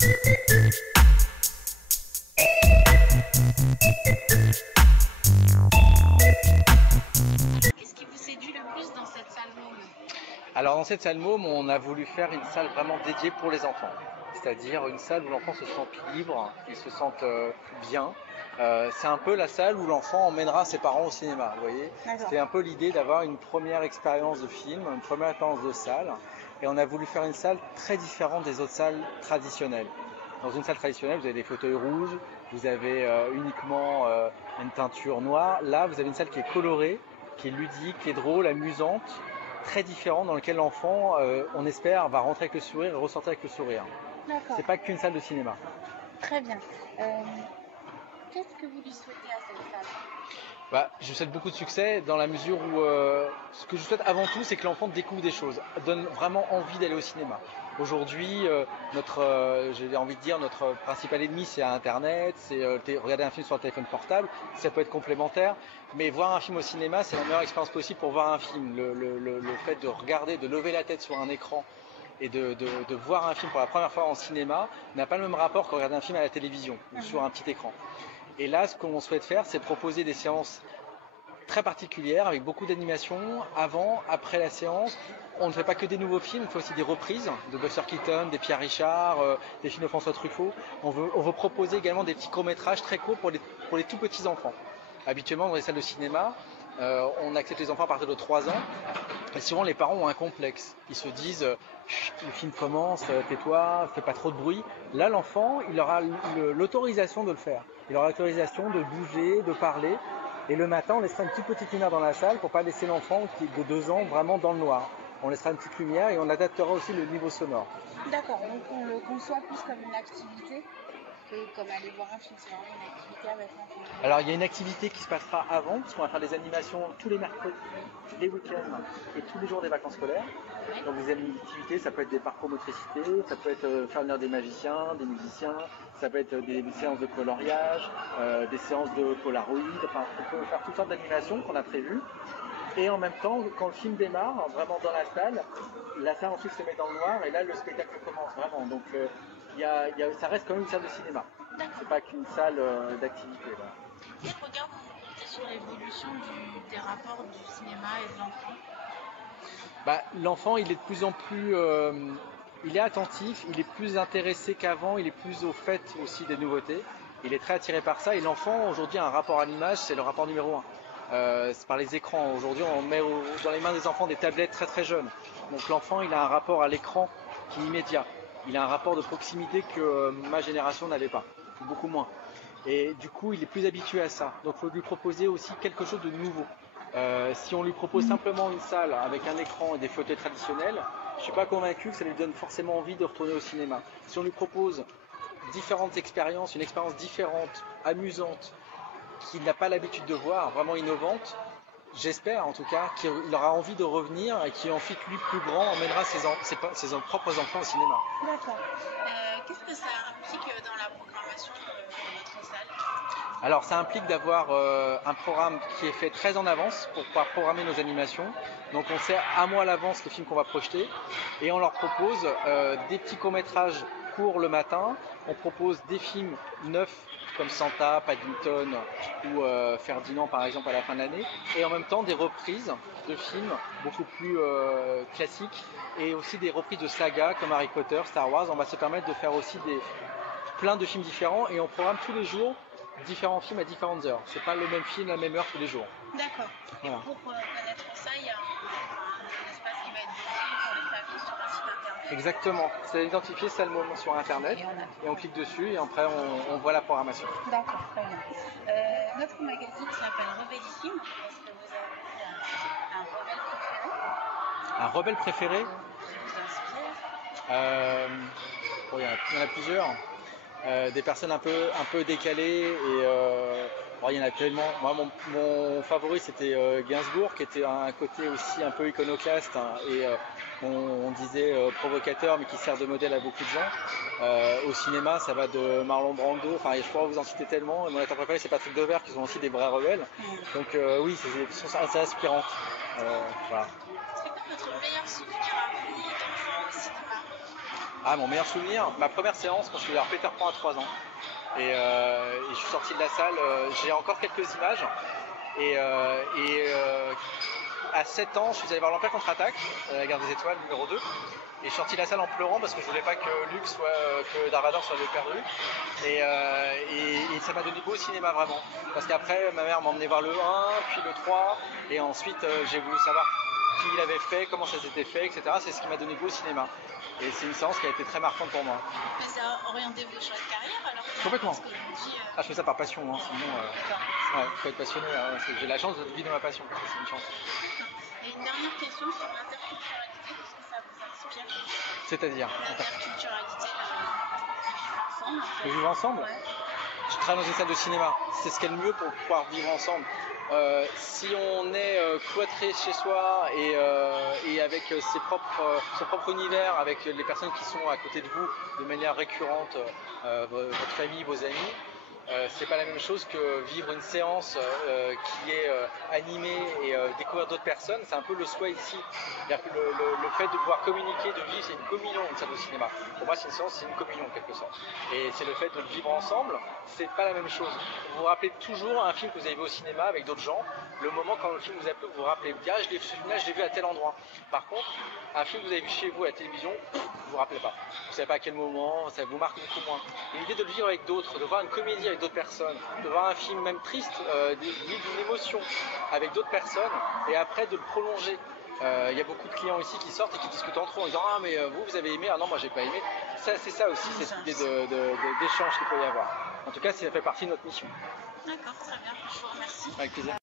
Qu'est-ce qui vous séduit le plus dans cette salle Môme? Alors dans cette salle Môme, on a voulu faire une salle vraiment dédiée pour les enfants. C'est-à-dire une salle où l'enfant se sente libre, il se sente bien. C'est un peu la salle où l'enfant emmènera ses parents au cinéma, vous voyez. C'était un peu l'idée d'avoir une première expérience de film, une première expérience de salle. Et on a voulu faire une salle très différente des autres salles traditionnelles. Dans une salle traditionnelle, vous avez des fauteuils rouges, vous avez uniquement une teinture noire. Là, vous avez une salle qui est colorée, qui est ludique, qui est drôle, amusante, très différente, dans laquelle l'enfant, on espère, va rentrer avec le sourire et ressortir avec le sourire. D'accord. C'est pas qu'une salle de cinéma. Très bien. Qu'est-ce que vous lui souhaitez à cette salle? Je souhaite beaucoup de succès dans la mesure où ce que je souhaite avant tout, c'est que l'enfant découvre des choses, donne vraiment envie d'aller au cinéma. Aujourd'hui, j'ai envie de dire, notre principal ennemi, c'est Internet, c'est regarder un film sur un téléphone portable, ça peut être complémentaire, mais voir un film au cinéma, c'est la meilleure expérience possible pour voir un film. Le fait de regarder, de lever la tête sur un écran et de voir un film pour la première fois en cinéma n'a pas le même rapport que regarder un film à la télévision ou sur un petit écran. Et là, ce qu'on souhaite faire, c'est proposer des séances très particulières avec beaucoup d'animation avant, après la séance. On ne fait pas que des nouveaux films, on fait aussi des reprises de Buster Keaton, des Pierre Richard, des films de François Truffaut. On veut proposer également des petits courts-métrages très courts pour les tout petits enfants. Habituellement, dans les salles de cinéma, on accepte les enfants à partir de 3 ans. Et souvent, les parents ont un complexe. Ils se disent, le film commence, tais-toi, fais pas trop de bruit. Là, l'enfant, il aura l'autorisation de le faire. Il aura l'autorisation de bouger, de parler. Et le matin, on laissera une toute petite lumière dans la salle pour pas laisser l'enfant qui est de 2 ans vraiment dans le noir. On laissera une petite lumière et on adaptera aussi le niveau sonore. D'accord, donc on le conçoit plus comme une activité que comme aller voir un film. C'est vraiment une activité avec l'enfant. Alors il y a une activité qui se passera avant, parce qu'on va faire des animations tous les mercredis, les week-ends et tous les jours des vacances scolaires. Donc des activités, ça peut être des parcours motricité, ça peut être faire venir des magiciens, des musiciens, ça peut être des séances de coloriage, des séances de Polaroid, enfin on peut faire toutes sortes d'animations qu'on a prévues. Et en même temps, quand le film démarre, vraiment dans la salle ensuite se met dans le noir et là le spectacle commence vraiment. Donc ça reste quand même une salle de cinéma. C'est pas qu'une salle d'activité. Là. Quel regard vous portez sur l'évolution des rapports du cinéma et de l'enfant? L'enfant, il est de plus en plus, il est attentif, il est plus intéressé qu'avant, il est plus au fait aussi des nouveautés. Il est très attiré par ça et l'enfant aujourd'hui a un rapport à l'image, c'est le rapport numéro 1. C'est par les écrans. Aujourd'hui, on met dans les mains des enfants des tablettes très très jeunes. Donc l'enfant, il a un rapport à l'écran qui est immédiat. Il a un rapport de proximité que ma génération n'avait pas, beaucoup moins. Et du coup, il est plus habitué à ça. Donc il faut lui proposer aussi quelque chose de nouveau. Si on lui propose simplement une salle avec un écran et des fauteuils traditionnels, je ne suis pas convaincu que ça lui donne forcément envie de retourner au cinéma. Si on lui propose différentes expériences, une expérience différente, amusante, qu'il n'a pas l'habitude de voir, vraiment innovante, j'espère en tout cas qu'il aura envie de revenir et qu'ensuite lui plus grand emmènera ses propres enfants au cinéma. D'accord. Qu'est-ce que ça implique dans la programmation de votre salle? Alors ça implique d'avoir un programme qui est fait très en avance pour pouvoir programmer nos animations. Donc on sait un mois à l'avance les films qu'on va projeter et on leur propose des petits courts-métrages courts le matin. On propose des films neufs comme Santa, Paddington ou Ferdinand par exemple à la fin de l'année, et en même temps des reprises de films beaucoup plus classiques et aussi des reprises de sagas comme Harry Potter, Star Wars. On va se permettre de faire aussi plein de films différents et on programme tous les jours différents films à différentes heures. C'est pas le même film à la même heure tous les jours. D'accord. Voilà. Et pour connaître ça, il y a un espace qui va être dédié pour les familles sur un site internet. Exactement. C'est identifié Salle Môme sur internet et on clique dessus et après on voit la programmation. D'accord, très bien. Notre magazine s'appelle Rebellissime. Est-ce que vous avez un rebelle préféré? Un rebelle préféré? Qui vous inspire? Il y en a plusieurs. Des personnes un peu décalées et il y en a tellement. Moi mon favori c'était Gainsbourg, qui était un côté aussi un peu iconoclaste et on disait provocateur mais qui sert de modèle à beaucoup de gens. Au cinéma ça va de Marlon Brando, enfin je pourrais vous en citer tellement. Mon acteur préféré c'est Patrick Devers, qui sont aussi des vrais rebelles. Donc oui, c'est assez inspirant. Voilà. C'est quoi votre meilleur souvenir à vous d'enfant au cinéma? Ah, mon meilleur souvenir, ma première séance quand je suis allé voir Peter Pan à 3 ans. Et je suis sorti de la salle, j'ai encore quelques images. Et à 7 ans, je suis allé voir l'Empire contre-attaque, la guerre des étoiles numéro 2. Et je suis sorti de la salle en pleurant parce que je voulais pas que Luke que Darth Vader soit le perdu. Et ça m'a donné goût au cinéma vraiment. Parce qu'après, ma mère m'a emmené voir le 1, puis le 3. Et ensuite, j'ai voulu savoir qui l'avait fait, comment ça s'était fait, etc. C'est ce qui m'a donné goût au cinéma. Et c'est une séance qui a été très marquante pour moi. Mais ça a orienté vos choix de carrière alors? Complètement. Parce qu'aujourd'hui, Ah, je fais ça par passion, hein, sinon, faut être passionné. J'ai la chance de vivre de ma passion, c'est une chance. Et une dernière question sur l'interculturalité, est-ce que ça vous inspire? C'est-à-dire L'interculturalité, le vivre ensemble. le vivre ensemble. Ouais. Je travaille dans une salle de cinéma. C'est ce qu'il y a de mieux pour pouvoir vivre ensemble. Si on est cloîtré chez soi et avec son propre univers, avec les personnes qui sont à côté de vous de manière récurrente, votre famille, vos amis, c'est pas la même chose que vivre une séance qui est animée et découvrir d'autres personnes. C'est un peu le souhait ici. C'est-à-dire que le fait de pouvoir communiquer, de vivre, c'est une communion, une salle de cinéma. Pour moi, c'est une séance, c'est une communion en quelque sorte. Et c'est le fait de le vivre ensemble, c'est pas la même chose. Vous vous rappelez toujours un film que vous avez vu au cinéma avec d'autres gens, le moment quand le film vous a plu, vous vous rappelez, vous dites, ah, je l'ai vu à tel endroit. Par contre, un film que vous avez vu chez vous à la télévision, vous vous rappelez pas. Vous savez pas à quel moment, ça vous marque beaucoup moins. Et l'idée de le vivre avec d'autres, de voir une comédie avec d'autres personnes, de voir un film même triste, vivre une émotion avec d'autres personnes, et après de le prolonger. Il y a beaucoup de clients ici qui sortent et qui discutent entre eux en disant ah mais vous avez aimé, ah non moi j'ai pas aimé. Ça, c'est ça aussi, cette idée d'échange qu'il peut y avoir. En tout cas, ça fait partie de notre mission. D'accord, très bien, je vous remercie. Avec plaisir.